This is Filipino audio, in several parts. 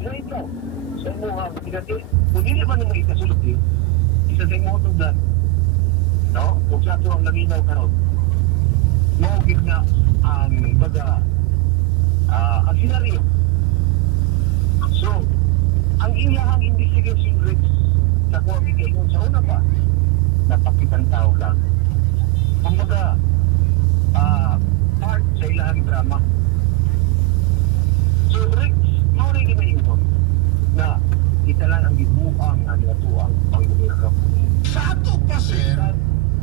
na ikaw, sa mga kasi, kung hindi naman yung ikasulot eh, isa sa mga tuglan, no? Kung sa ito ang laminaw karon, maugit na ang baga, ang senaryo. So, ang inyahang investigation rates sa kuha bigay sa una pa, napakitang tao lang. Kumbaga, part sa ilahang drama. So, Rex, maunay ginayon na kita lang ang gibuang ang natuang pang-gobyerno. Sa ato pa, sir,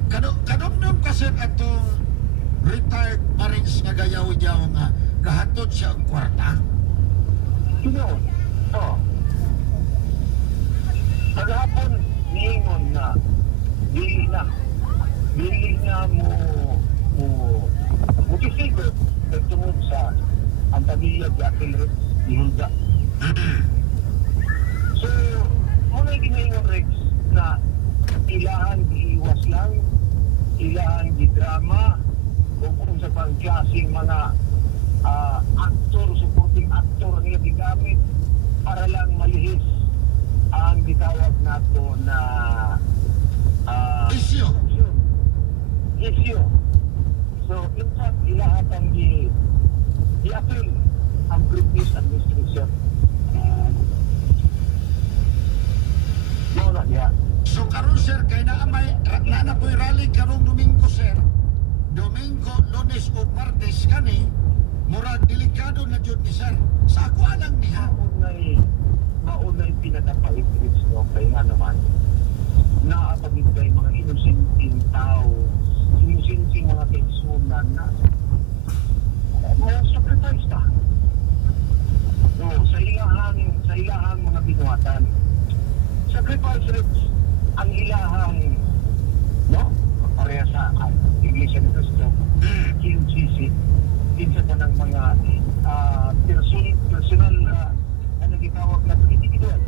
kanong kasi atong retired Marines nga gayaw-yaw nga kahatod siya ang kwarta? Sino? Paghapon, niingon na dili na mo mukisigot nagtungod sa ang pamilya di Apil Rex ni Hulga. So, muna ginaingon Rex na ilahan diiwas lang, ilahan di drama, o kung sa pang-klaseng mga actor, supporting actor nila gigamit para lang malihis ang gitawag nato na Isyo. issue. So, in fact, ilahat ang i-appeal ang previous administration. Wala niya. So karon sir, kay na po'y rally karong Domingo sir. Domingo, Lunes o Martes kani, murag delikado na jud ni sir. Sa ako alang niya. Maunay pinatapait-rich no, kaya nga naman, naapagin kayo mga inusinting tao, inusinting mga pensunan na mga sacrifice ta. No, sa ilahang mga binuhatan. Sacrifice rich ang ilahang, no, pareha sa Iglesia ni Cristo, QCC, kinsa pa ng mga personal na nagitawag na individual.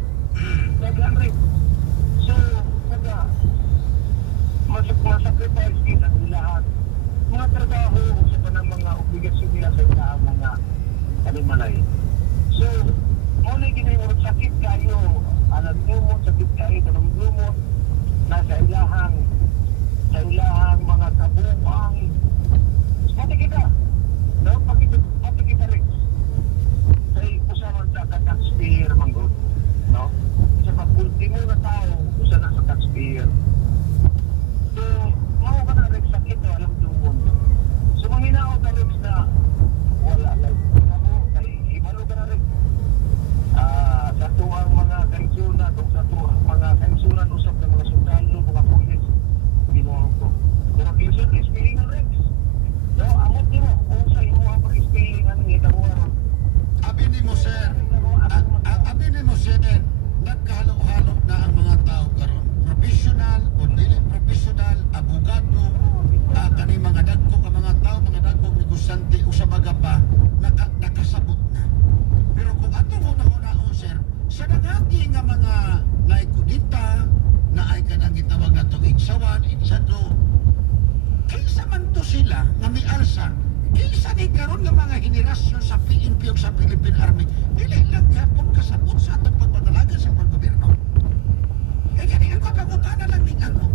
Naglaan rin. So, masacrifice din ang lahat. Mga trabaho sa panang mga obligasyon nila sa ilahang mga kalimalay. So, muna ginayon, sakit kayo, alam lumot, sakit kayo, tanong lumot, nasa ilahang mga kabuang. Pati kita, no? Pati kita rin. Kaya usaman sa taxpayer manggod, no? Sa pag-ultimo na tao, usa na sa taxpayer. So, mao ka na rin sakit, no? Alam lumot. So, manginao ka rin na wala lang. Kaya ibalo ka na rin. Sa tuwang mga kaisunan o sa tuwang mga kaisunan usap ng mga sundalo, mga pulis, ginawa ko. Kung kaisunan, spelling ng Rex. No, amot nyo, kung sa imo ang pag-spelling ang itabuhan. Abi ni mo sir, nagkahalo-halo na ang mga tao karon. Professional o dili professional, abogado, kani mga dagko ka mga tao, mga dagko negosyante o sa baga pa nakasabot na. Pero kung ato una-unaon sir, sa nagati nga mga naikudita, na ay kanang gitawag na itong igsawan, igsado, kaysa man to sila nga may alsa, kaysa ni karon nga mga henerasyon sa PNP o sa Philippine Army, dili lang yapon kasabot sa atong pagpadalaga sa paggobyerno. Kaya ganyan ang kapagutana lang ning ako.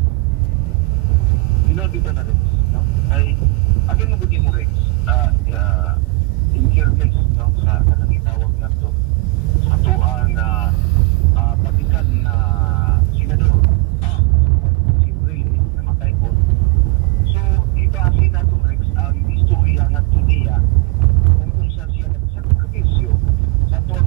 Sinabi ka na Rex, no? Ay, akin mo mo Rex, in fairness, no? Sa kanang itawag na to, sa tuang patikan na senador, si Will, namatay po. So, ibase na to Rex, ang istorya ng Tunia, kung saan siya nagsakripisyo sa tuwa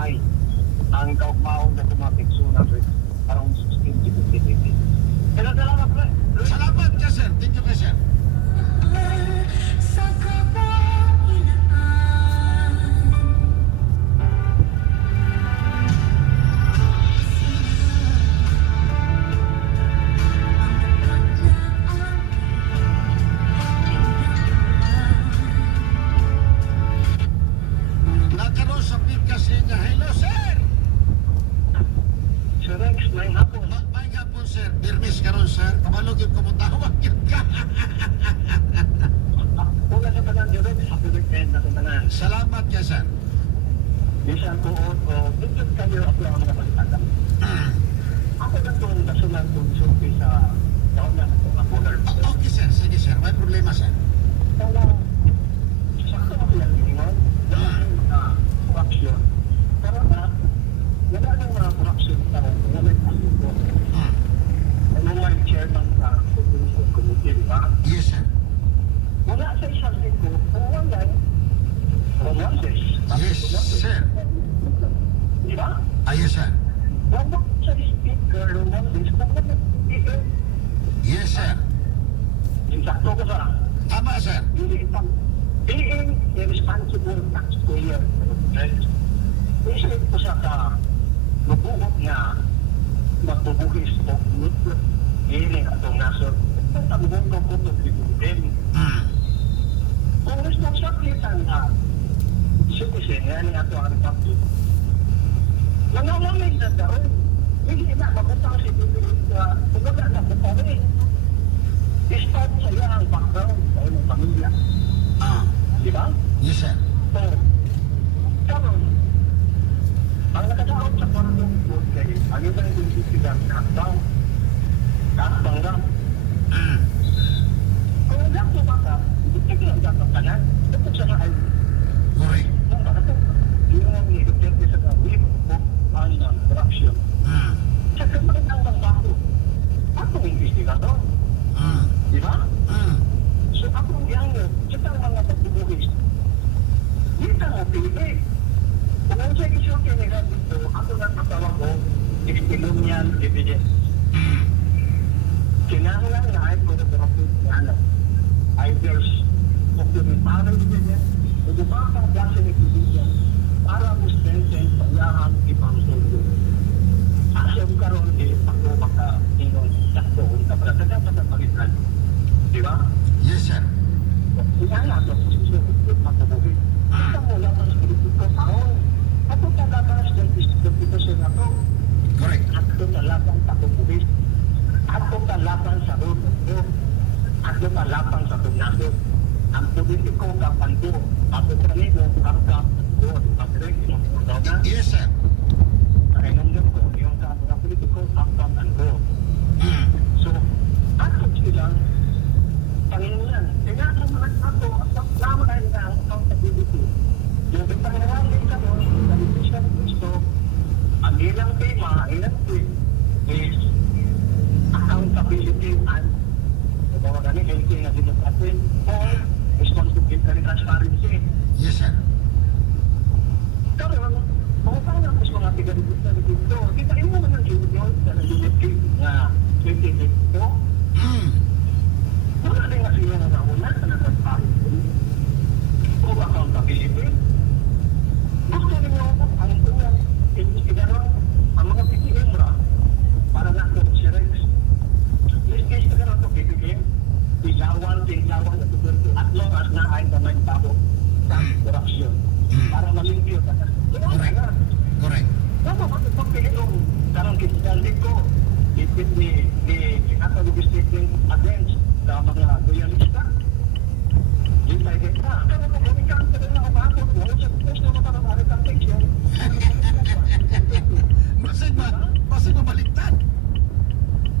gamay ang kaugmaon na automatic sunak around 16 to 50 minutes. Kaya salamat, pre. Salamat ka, sir. Thank you ka, sir. Sa kawainaan Nagkaroon sa bigkas niya. Hello, sir! Sir Rex, may hapon. May hapon, sir. Birmis karon, sir. Kamalog yung kumutawag yun ka. Una sa tanan, Sir Rex, happy weekend na sa tanan. Salamat ka, sir. Bisan ko, dito kayo ako ang mga palitada. Ako na itong nasunan kong supi sa taon na ito, ang polar. Okay, sir. Sige, sir. May problema, sir. Kaya, sakto ako yan, Gingon. Corruption. Pero na, wala nang mga corruption tao, wala nang asito. Ano may chairman sa committee, di ba? Yes, sir. Wala sa isang linggo, kung wala, Romances. Yes, sir. Di ba? Yes, sir. Wala sa speaker, Romances, kung wala speaker, Yes, sir. yung sakto ko sa Tama, sir. being a responsible taxpayer, isip ko sa mabuhok na magbubuhis o hindi atong nasod. Ang tabong ko po ito din. Kung responsibilitan na citizen, yan ang ato ang republic. Nangalamig na daw, hindi na mabutang si Bibig kung wala na butang rin. Start sa iya ang background sa iyong pamilya. Di ba? Yes, sir. So, karon, ang nakataon sa kwartong food kay ang iba yung investigan na akbang. Kaakbang lang. Kung wala ko baka, hindi ko lang dapat kanan. Dapat siya na ay, Correct. kung baka yung mga nilipete sa gawin o ang corruption. Sa kamarin ang bago, akong investigador. Di ba? So akong yang kita mga pagbubuhis. Kita mo pili. Kung ang siya isulti nila dito, ako lang matawag ko, testimonial evidence. Kinahanglan na ay corroborative na ano. Either documentary evidence o diba kang klase ng evidence para mo strengthen paglahan ibang solo. Asya karon ako maka-ingon sakto unta para sa dapat ang palitan. Di ba? Yes, sir. Kaya nga, ito, susunod makabuhi. Kita mo lang ang politiko taon. Ato talaga sa institusyon na to. Correct. Ato talagang takubuhi. Ato talagang sa ruto. Ato talagang sa tunado. Ang politiko kapando. Ato kanino ang kapando. Pag-direct yung na. Yes, sir. Kainundan ko, yung mga politiko ang kapando. So, ato silang Panginoon, kaya ang mga ato, ang lama na nila ang accountability. Yung ipangalaman ka mo, sa decision gusto, ang ilang tema, ilang tweet, is accountability and mga ganit, anything na democratic or responsibility and transparency. Yes, sir. Karoon, kung paano ang mas mga tiga-dito sa dito, kita mo naman ang junior sa unity na 2022, wala rin kasi yung nauna sa transparency o accountability. Gusto rin mo ang unang investigador ang mga PPM para na ito si Rex. Please na gano'n ito PPM, ilawan na ito at long as na ay naman tabo sa corruption para malimpyo ka na. Correct. Correct. Tama ba ito pagpilitong karang kinitalik ko di Catholic statement against sa mga loyalista. Yung tayo kita. Pero kung kumikaan ka rin ako bakit, wala siya post na makakamari kang picture. Masig ba baliktad?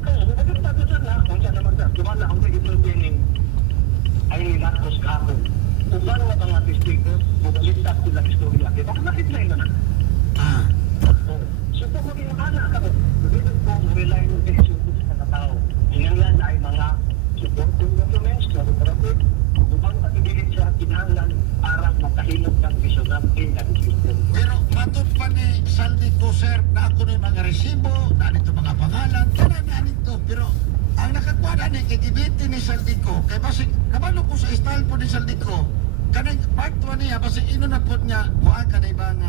Oo, bumagkita ko dyan na. Kung siya naman dyan, dumala ang nag-ipintining ay nilatkos kahapon. Kung saan mga mga testigo, bumaliktad sila istorya. Diba? Bakit na yun naman? So kung maging anak ka, dito po rely ng decision sa katao. Hinanglan ay mga supporting documents, corroborative, upang pagigilid sa kinahanglan para makahilog ng visionary na decision. Pero matod pa ni sir, na ako na yung mga resibo, na nito mga pangalan, kaya na nito. Pero ang nakakuha na ni, kay Gibiti ni Saldico, kay basig, kabalo ko sa style po ni Saldico, kanang part 1 niya, basig ino na po niya, kuha ka na ibang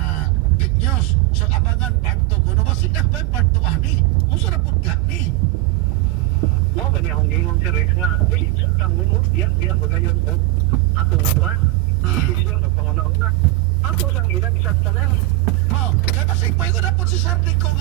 big news. So abangan part 2 ko, no basig na ba part 2 ani? Kung na po ka ni? Mo ba niya akong gingon si Rex nga, tango mo, yan ba ngayon mo? Ako ba? Isisyo na pangunauna. Ako lang ilang isang talang. Oh, kaya basig pa na po si Saldico